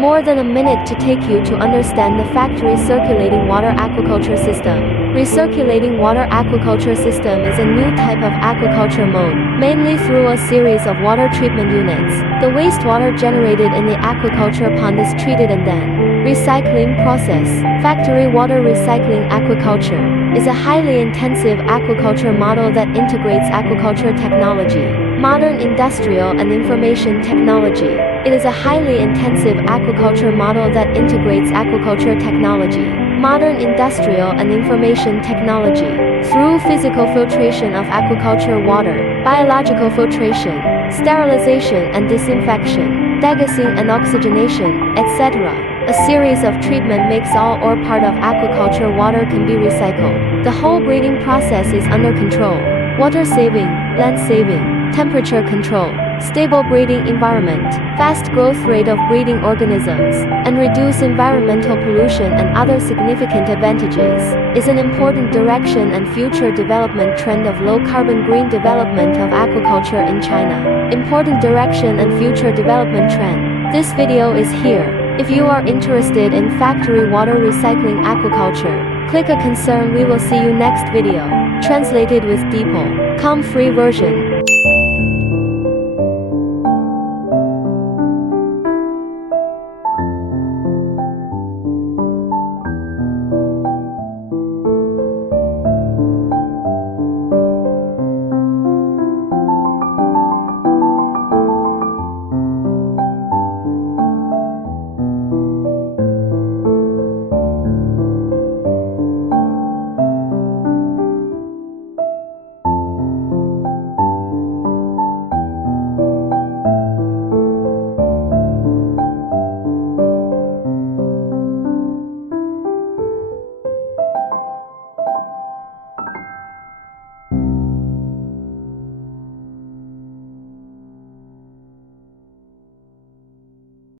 more than a minute to take you to understand the factory circulating water aquaculture system. Recirculating water aquaculture system is a new type of aquaculture mode, mainly through a series of water treatment units. The wastewater generated in the aquaculture pond is treated and then recycling process. Factory water recycling aquaculture is a highly intensive aquaculture model that integrates aquaculture technology, modern industrial and information technology. It is a highly intensive aquaculture model that integrates aquaculture technology, modern industrial and information technology, through physical filtration of aquaculture water, biological filtration, sterilization and disinfection, degassing and oxygenation, etc. A series of treatment makes all or part of aquaculture water can be recycled. The whole breeding process is under control. Water saving, land saving, temperature control, stable breeding environment, fast growth rate of breeding organisms, and reduce environmental pollution and other significant advantages, is an important direction and future development trend of low-carbon green development of aquaculture in China. Important direction and future development trend. This video is here. If you are interested in factory water recycling aquaculture, click a concern. We will see you next video. Translated with Deeple. Com free version.